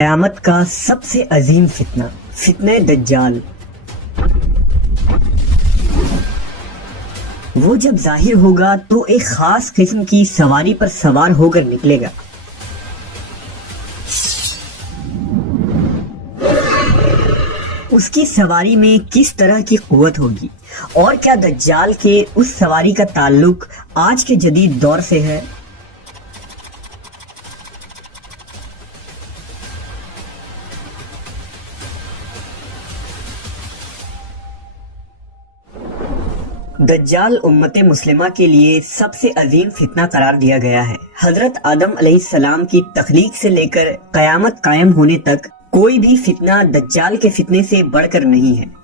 قیامت کا سب سے عظیم فتنہ، فتنہ دجال۔ وہ جب ظاہر ہوگا تو ایک خاص قسم کی سواری پر سوار ہو کر نکلے گا۔ اس کی سواری میں کس طرح کی قوت ہوگی، اور کیا دجال کے اس سواری کا تعلق آج کے جدید دور سے ہے؟ دجال امت مسلمہ کے لیے سب سے عظیم فتنہ قرار دیا گیا ہے۔ حضرت آدم علیہ السلام کی تخلیق سے لے کر قیامت قائم ہونے تک کوئی بھی فتنہ دجال کے فتنے سے بڑھ کر نہیں ہے۔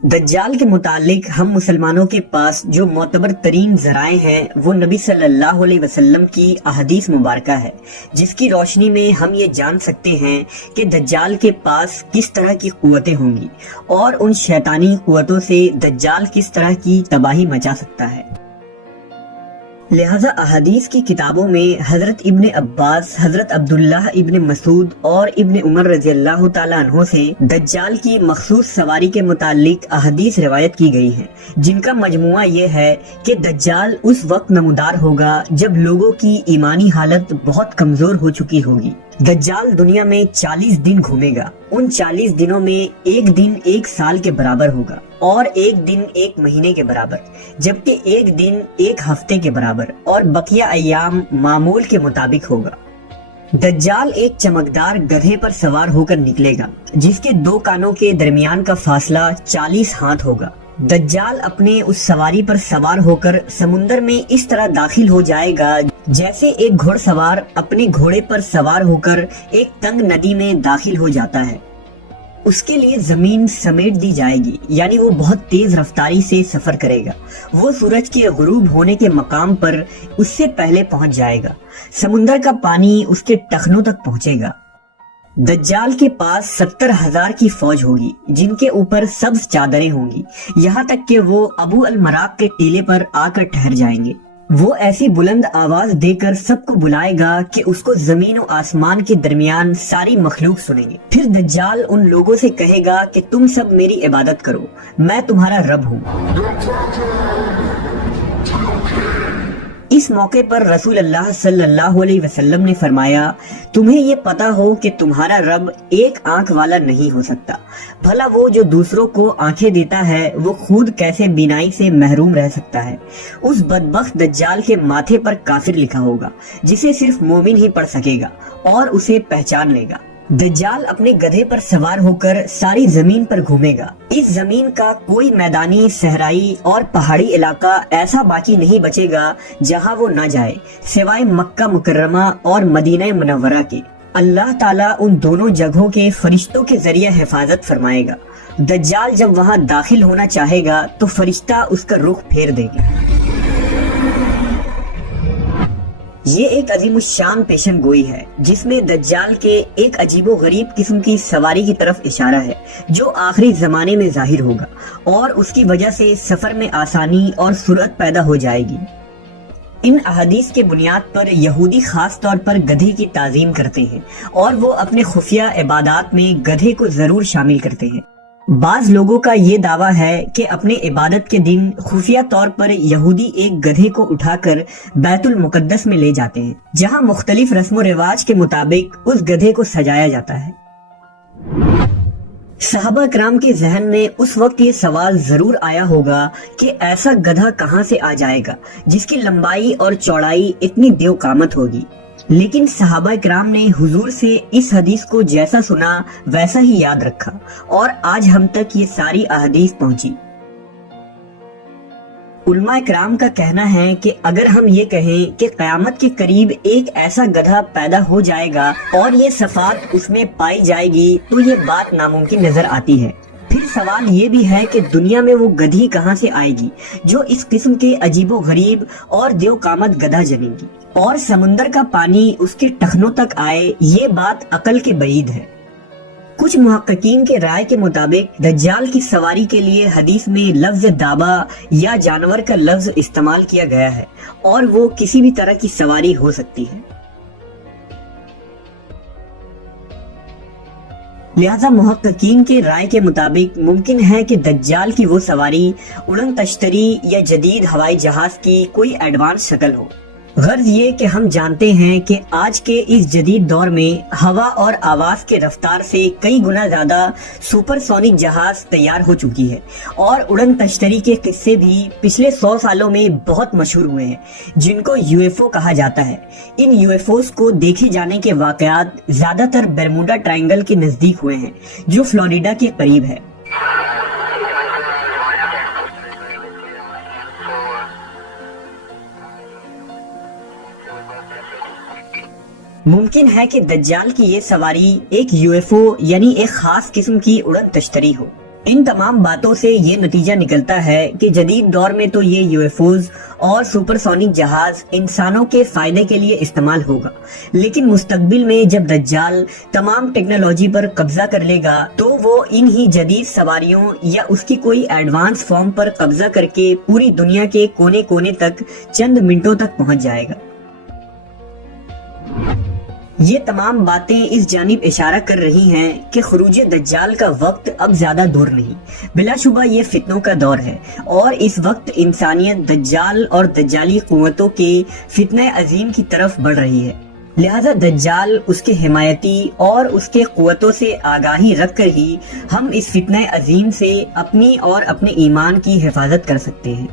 دجال کے متعلق ہم مسلمانوں کے پاس جو معتبر ترین ذرائع ہیں وہ نبی صلی اللہ علیہ وسلم کی احادیث مبارکہ ہے، جس کی روشنی میں ہم یہ جان سکتے ہیں کہ دجال کے پاس کس طرح کی قوتیں ہوں گی اور ان شیطانی قوتوں سے دجال کس طرح کی تباہی مچا سکتا ہے۔ لہذا احادیث کی کتابوں میں حضرت ابن عباس، حضرت عبداللہ ابن مسعود اور ابن عمر رضی اللہ تعالیٰ عنہ سے دجال کی مخصوص سواری کے متعلق احادیث روایت کی گئی ہیں، جن کا مجموعہ یہ ہے کہ دجال اس وقت نمودار ہوگا جب لوگوں کی ایمانی حالت بہت کمزور ہو چکی ہوگی۔ دجال دنیا میں 40 دن گھومے گا، ان 40 دنوں میں ایک دن ایک سال کے برابر ہوگا اور ایک دن ایک مہینے کے برابر، جبکہ ایک دن ایک ہفتے کے برابر اور بقیہ ایام معمول کے مطابق ہوگا۔ دجال ایک چمکدار گدھے پر سوار ہو کر نکلے گا، جس کے 2 کانوں کے درمیان کا فاصلہ 40 ہاتھ ہوگا۔ دجال اپنے اس سواری پر سوار ہو کر سمندر میں اس طرح داخل ہو جائے گا جیسے ایک گھوڑ سوار اپنے گھوڑے پر سوار ہو کر ایک تنگ ندی میں داخل ہو جاتا ہے۔ اس کے لیے زمین سمیٹ دی جائے گی، یعنی وہ بہت تیز رفتاری سے سفر کرے گا۔ وہ سورج کے غروب ہونے کے مقام پر اس سے پہلے پہنچ جائے گا۔ سمندر کا پانی اس کے ٹخنوں تک پہنچے گا۔ دجال کے پاس 70,000 کی فوج ہوگی، جن کے اوپر سبز چادریں ہوں گی، یہاں تک کہ وہ ابو المراق کے ٹیلے پر آ کر ٹھہر جائیں گے۔ وہ ایسی بلند آواز دے کر سب کو بلائے گا کہ اس کو زمین و آسمان کے درمیان ساری مخلوق سنیں گے۔ پھر دجال ان لوگوں سے کہے گا کہ تم سب میری عبادت کرو، میں تمہارا رب ہوں۔ اس موقع پر رسول اللہ صلی اللہ علیہ وسلم نے فرمایا، تمہیں یہ پتا ہو کہ تمہارا رب ایک آنکھ والا نہیں ہو سکتا، بھلا وہ جو دوسروں کو آنکھیں دیتا ہے وہ خود کیسے بینائی سے محروم رہ سکتا ہے۔ اس بدبخت دجال کے ماتھے پر کافر لکھا ہوگا، جسے صرف مومن ہی پڑھ سکے گا اور اسے پہچان لے گا۔ دجال اپنے گدھے پر سوار ہو کر ساری زمین پر گھومے گا۔ اس زمین کا کوئی میدانی، صحرائی اور پہاڑی علاقہ ایسا باقی نہیں بچے گا جہاں وہ نہ جائے، سوائے مکہ مکرمہ اور مدینہ منورہ کے۔ اللہ تعالیٰ ان دونوں جگہوں کے فرشتوں کے ذریعے حفاظت فرمائے گا۔ دجال جب وہاں داخل ہونا چاہے گا تو فرشتہ اس کا رخ پھیر دے گا۔ یہ ایک عظیم الشان پیشن گوئی ہے جس میں دجال کے ایک عجیب و غریب قسم کی سواری کی طرف اشارہ ہے، جو آخری زمانے میں ظاہر ہوگا اور اس کی وجہ سے سفر میں آسانی اور سرعت پیدا ہو جائے گی۔ ان احادیث کے بنیاد پر یہودی خاص طور پر گدھے کی تعظیم کرتے ہیں اور وہ اپنے خفیہ عبادات میں گدھے کو ضرور شامل کرتے ہیں۔ بعض لوگوں کا یہ دعویٰ ہے کہ اپنے عبادت کے دن خفیہ طور پر یہودی ایک گدھے کو اٹھا کر بیت المقدس میں لے جاتے ہیں، جہاں مختلف رسم و رواج کے مطابق اس گدھے کو سجایا جاتا ہے۔ صحابہ کرام کے ذہن میں اس وقت یہ سوال ضرور آیا ہوگا کہ ایسا گدھا کہاں سے آ جائے گا جس کی لمبائی اور چوڑائی اتنی دیو قامت ہوگی، لیکن صحابہ کرام نے حضور سے اس حدیث کو جیسا سنا ویسا ہی یاد رکھا اور آج ہم تک یہ ساری احادیث پہنچی۔ علماء کرام کا کہنا ہے کہ اگر ہم یہ کہیں کہ قیامت کے قریب ایک ایسا گدھا پیدا ہو جائے گا اور یہ صفات اس میں پائی جائے گی تو یہ بات ناممکن نظر آتی ہے۔ پھر سوال یہ بھی ہے کہ دنیا میں وہ گدھی کہاں سے آئے گی جو اس قسم کے عجیب و غریب اور دیو قامت گدھا جنے گی، اور سمندر کا پانی اس کے ٹخنوں تک آئے، یہ بات عقل کے بعید ہے۔ کچھ محققین کے رائے کے مطابق دجال کی سواری کے لیے حدیث میں لفظ دابہ یا جانور کا لفظ استعمال کیا گیا ہے، اور وہ کسی بھی طرح کی سواری ہو سکتی ہے۔ لہذا محققین کے رائے کے مطابق ممکن ہے کہ دجال کی وہ سواری اڑن تشتری یا جدید ہوائی جہاز کی کوئی ایڈوانس شکل ہو۔ غرض یہ کہ ہم جانتے ہیں کہ آج کے اس جدید دور میں ہوا اور آواز کے رفتار سے کئی گنا زیادہ سپر سونک جہاز تیار ہو چکی ہے، اور اڑن تشتری کے قصے بھی پچھلے 100 سالوں میں بہت مشہور ہوئے ہیں، جن کو یو ایف او کہا جاتا ہے۔ ان یو ایف اوز کو دیکھے جانے کے واقعات زیادہ تر برموڈا ٹرائنگل کے نزدیک ہوئے ہیں، جو فلوریڈا کے قریب ہے۔ ممکن ہے کہ دجال کی یہ سواری ایک یو ایف او یعنی ایک خاص قسم کی اڑن تشتری ہو۔ ان تمام باتوں سے یہ نتیجہ نکلتا ہے کہ جدید دور میں تو یہ یو ایف اوز اور سپر سونک جہاز انسانوں کے فائدے کے لیے استعمال ہوگا، لیکن مستقبل میں جب دجال تمام ٹیکنالوجی پر قبضہ کر لے گا تو وہ انہی جدید سواریوں یا اس کی کوئی ایڈوانس فارم پر قبضہ کر کے پوری دنیا کے کونے کونے تک چند منٹوں تک پہنچ جائے گا۔ یہ تمام باتیں اس جانب اشارہ کر رہی ہیں کہ خروج دجال کا وقت اب زیادہ دور نہیں، بلا شبہ یہ فتنوں کا دور ہے، اور اس وقت انسانیت دجال اور دجالی قوتوں کے فتنہ عظیم کی طرف بڑھ رہی ہے۔ لہذا دجال، اس کے حمایتی اور اس کے قوتوں سے آگاہی رکھ کر ہی ہم اس فتنہ عظیم سے اپنی اور اپنے ایمان کی حفاظت کر سکتے ہیں۔